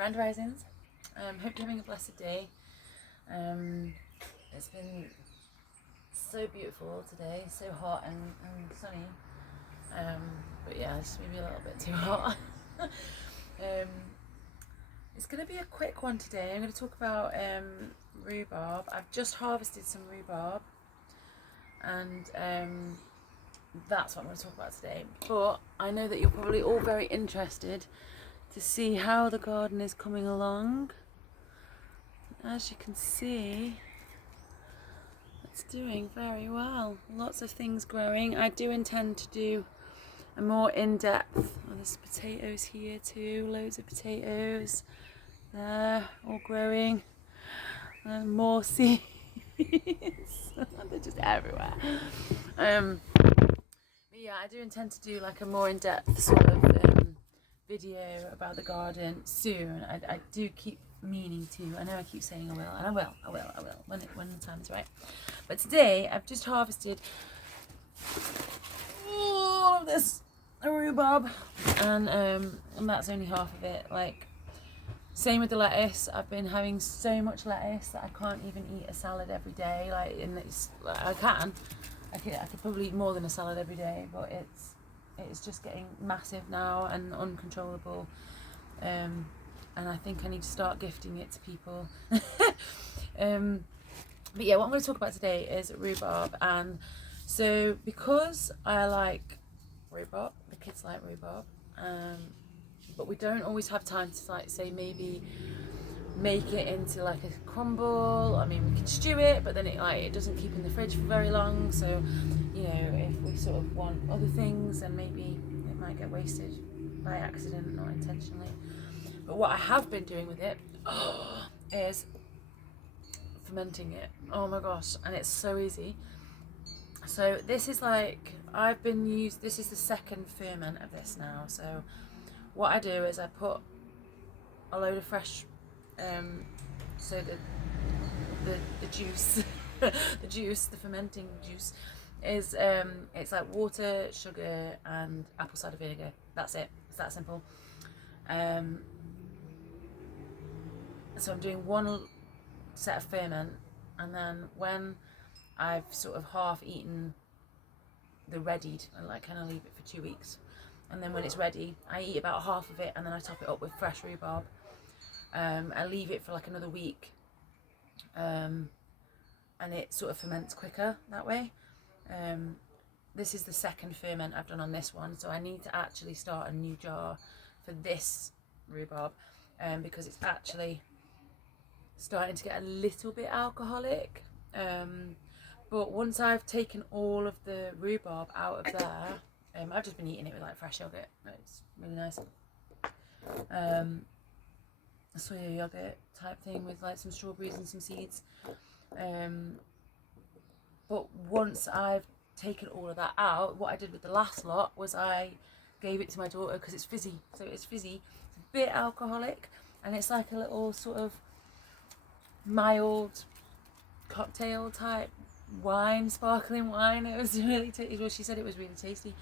Grand Risings. Hope you're having a blessed day. It's been so beautiful today, so hot and sunny. But yeah, it's maybe a little bit too hot. It's going to be a quick one today. I'm going to talk about rhubarb. I've just harvested some rhubarb, and that's what I'm going to talk about today. But I know that you're probably all very interested to see how the garden is coming along. As you can see, it's doing very well. Lots of things growing. I do intend to do a more in-depth. Oh, there's potatoes here too, loads of potatoes there, all growing, and more seeds. They're just everywhere. But yeah, I do intend to do like a more in-depth sort of video about the garden soon. I do keep meaning to. I know I keep saying I will, and I will when the time is right. But today I've just harvested all of this rhubarb, and that's only half of it. Like, same with the lettuce. I've been having so much lettuce that I can't even eat a salad every day. Like, and it's like, I could probably eat more than a salad every day, but it's just getting massive now and uncontrollable. And I think I need to start gifting it to people. But yeah, what I'm going to talk about today is rhubarb. And so because I like rhubarb, the kids like rhubarb, but we don't always have time to, like, say, maybe make it into like a crumble. I mean, we can stew it, but then it doesn't keep in the fridge for very long. So, you know, if we sort of want other things, then maybe it might get wasted by accident, not intentionally. But what I have been doing with it is fermenting it. Oh my gosh, and it's so easy. So this is like, this is the second ferment of this now. So what I do is I put a load of fresh, so the juice, the fermenting juice is, it's like water, sugar and apple cider vinegar. That's it, it's that simple. So I'm doing one set of ferment, and then when I've sort of half eaten the readied, I like kind of leave it for 2 weeks, and then when it's ready I eat about half of it, and then I top it up with fresh rhubarb. I leave it for like another week, and it sort of ferments quicker that way. This is the second ferment I've done on this one, so I need to actually start a new jar for this rhubarb, because it's actually starting to get a little bit alcoholic. But once I've taken all of the rhubarb out of there, I've just been eating it with like fresh yogurt. It's really nice. A soya yogurt type thing with like some strawberries and some seeds. But once I've taken all of that out, what I did with the last lot was I gave it to my daughter because it's fizzy. So it's fizzy, it's a bit alcoholic, and it's like a little sort of mild cocktail type wine, sparkling wine. It was really tasty. Well, she said it was really tasty.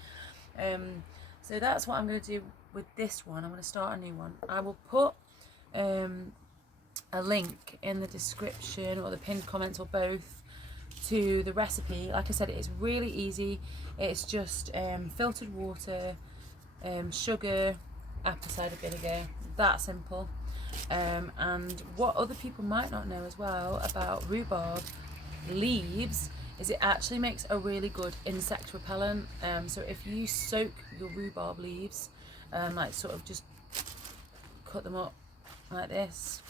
So that's what I'm going to do with this one. I'm going to start a new one. I will put a link in the description or the pinned comments or both to the recipe. Like I said, it's really easy. It's just filtered water, sugar, apple cider vinegar. That simple. And what other people might not know as well about rhubarb leaves is it actually makes a really good insect repellent. So if you soak your rhubarb leaves, like sort of just cut them up like this,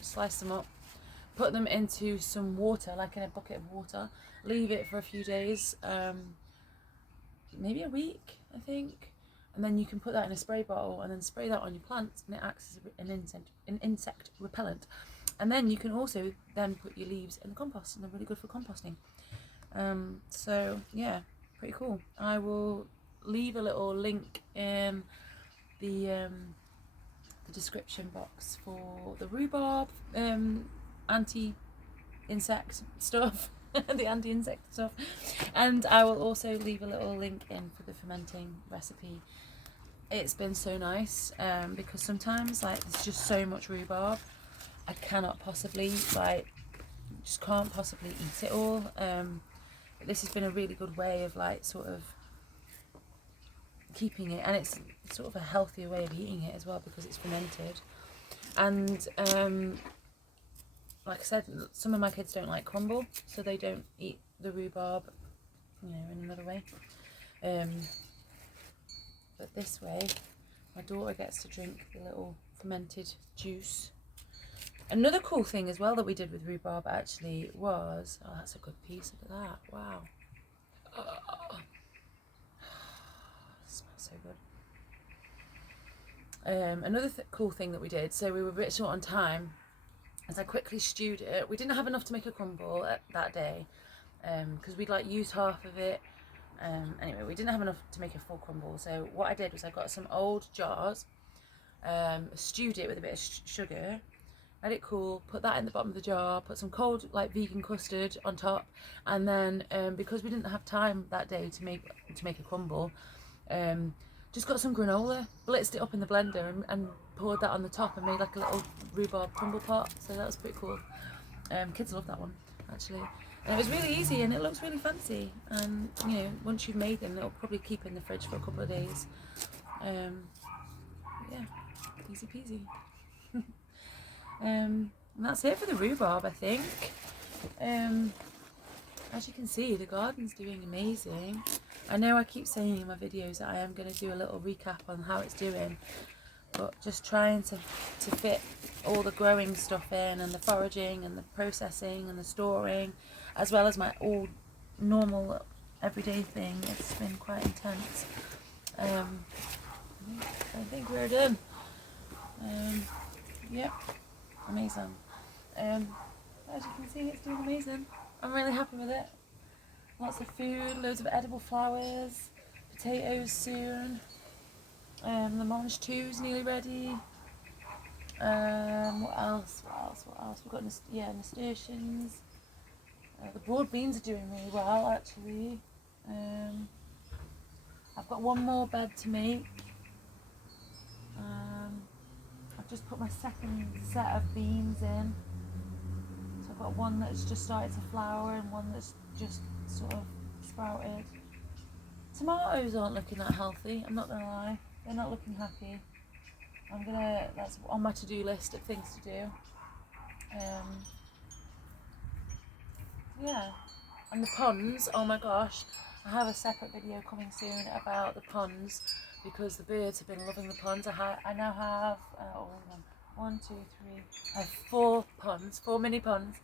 slice them up, put them into some water, like in a bucket of water, leave it for a few days, maybe a week I think, and then you can put that in a spray bottle and then spray that on your plants, and it acts as an insect repellent. And then you can also then put your leaves in the compost, and they're really good for composting. So yeah, pretty cool. I will leave a little link in the description box for the rhubarb anti-insect stuff, the anti-insect stuff, and I will also leave a little link in for the fermenting recipe. it's been so nice, because sometimes like there's just so much rhubarb, I cannot possibly just can't possibly eat it all. But this has been a really good way of like sort of keeping it, and it's sort of a healthier way of eating it as well because it's fermented. And like I said, some of my kids don't like crumble, so they don't eat the rhubarb, you know, in another way. But this way, my daughter gets to drink the little fermented juice. Another cool thing as well that we did with rhubarb actually was, oh, that's a good piece of that. Wow. Oh, it smells so good. Another cool thing that we did, so we were a bit short on time, as I quickly stewed it. We didn't have enough to make a crumble that day, because we'd like used half of it. Anyway, we didn't have enough to make a full crumble, so what I did was I got some old jars, stewed it with a bit of sugar, let it cool, put that in the bottom of the jar, put some cold like vegan custard on top, and then because we didn't have time that day to make a crumble, just got some granola, blitzed it up in the blender and poured that on the top and made like a little rhubarb crumble pot. So that was pretty cool. Kids love that one actually, and it was really easy and it looks really fancy. And you know, once you've made them, it'll probably keep in the fridge for a couple of days. Yeah, easy peasy. And that's it for the rhubarb, I think. As you can see, the garden's doing amazing. I know I keep saying in my videos that I am going to do a little recap on how it's doing, but just trying to fit all the growing stuff in, and the foraging and the processing and the storing, as well as my all normal everyday thing. It's been quite intense. I think we're done. Yep. Amazing. As you can see, it's doing amazing. I'm really happy with it. Lots of food, loads of edible flowers, potatoes soon. The mange two's nearly ready. What else? We've got nasturtiums. The broad beans are doing really well actually. I've got one more bed to make. I've just put my second set of beans in. So I've got one that's just started to flower and one that's just sort of sprouted. Tomatoes aren't looking that healthy, I'm not gonna lie. They're not looking happy. That's on my to-do list of things to do. Yeah. And the ponds, oh my gosh, I have a separate video coming soon about the ponds, because the birds have been loving the ponds. I now have, I have 4 ponds, 4 mini ponds,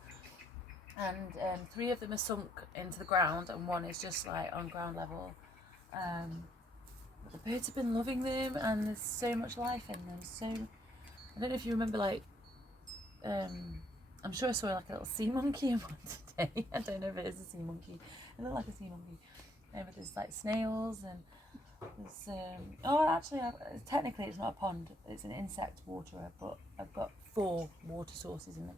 and 3 of them are sunk into the ground and 1 is just like on ground level. But the birds have been loving them, and there's so much life in them. So I don't know if you remember, like, I'm sure I saw like a little sea monkey in one today. I don't know if it is a sea monkey. It looked like a sea monkey. But there's like snails, and there's technically it's not a pond, it's an insect waterer, but I've got 5 water sources in the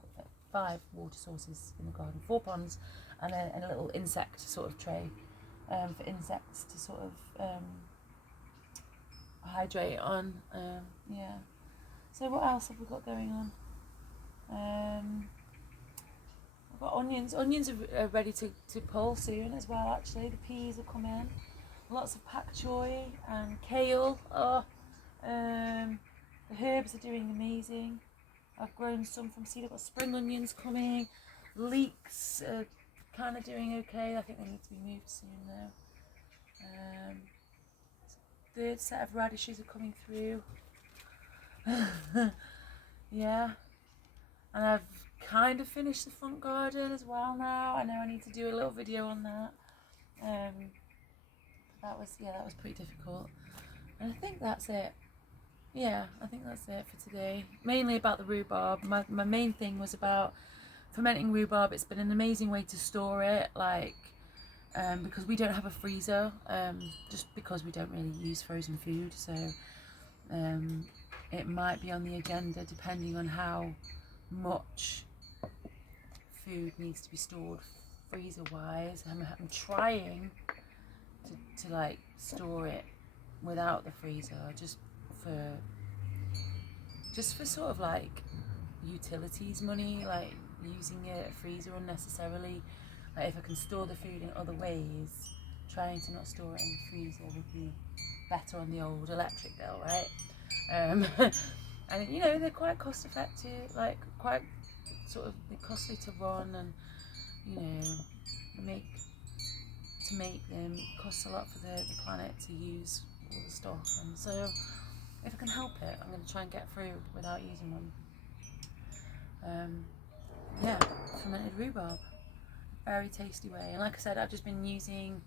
garden, 4 ponds, and a little insect sort of tray for insects to sort of hydrate on. Yeah. So what else have we got going on? I've got onions. Onions are ready to pull soon as well actually. The peas will come in. Lots of pak choy and kale. The herbs are doing amazing. I've grown some from seed. I've got spring onions coming. Leeks are kind of doing okay. I think they need to be moved soon though. Third set of radishes are coming through. Yeah. And I've kind of finished the front garden as well now. I know I need to do a little video on that. That was pretty difficult. And I think that's it. Yeah, I think that's it for today. Mainly about the rhubarb. My main thing was about fermenting rhubarb. It's been an amazing way to store it, like, because we don't have a freezer, just because we don't really use frozen food. So it might be on the agenda depending on how much food needs to be stored freezer wise. I'm trying to like store it without the freezer, for just for sort of like utilities money, like using a freezer unnecessarily. Like if I can store the food in other ways, trying to not store it in the freezer would be better on the old electric bill, right? And you know, they're quite cost effective, like quite sort of costly to run, and you know, make them costs a lot for the planet to use all the stuff. And so if I can help it, I'm going to try and get through without using them. Yeah, fermented rhubarb, very tasty way. And like I said, I've just been using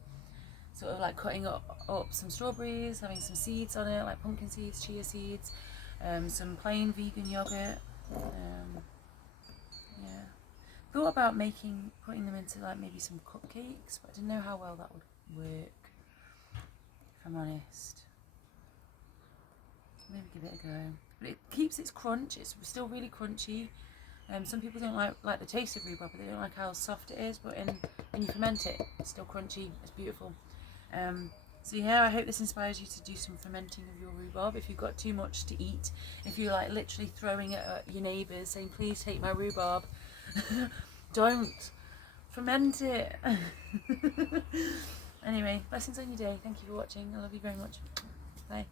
sort of like cutting up some strawberries, having some seeds on it, like pumpkin seeds, chia seeds, some plain vegan yogurt. Yeah, thought about putting them into like maybe some cupcakes, but I didn't know how well that would work, if I'm honest. Maybe give it a go. But it keeps its crunch, it's still really crunchy. Some people don't like the taste of rhubarb, but they don't like how soft it is, but when you ferment it, it's still crunchy, it's beautiful. So yeah, I hope this inspires you to do some fermenting of your rhubarb. If you've got too much to eat, if you're like literally throwing it at your neighbours saying, please take my rhubarb, don't ferment it. Anyway, blessings on your day. Thank you for watching. I love you very much. Bye.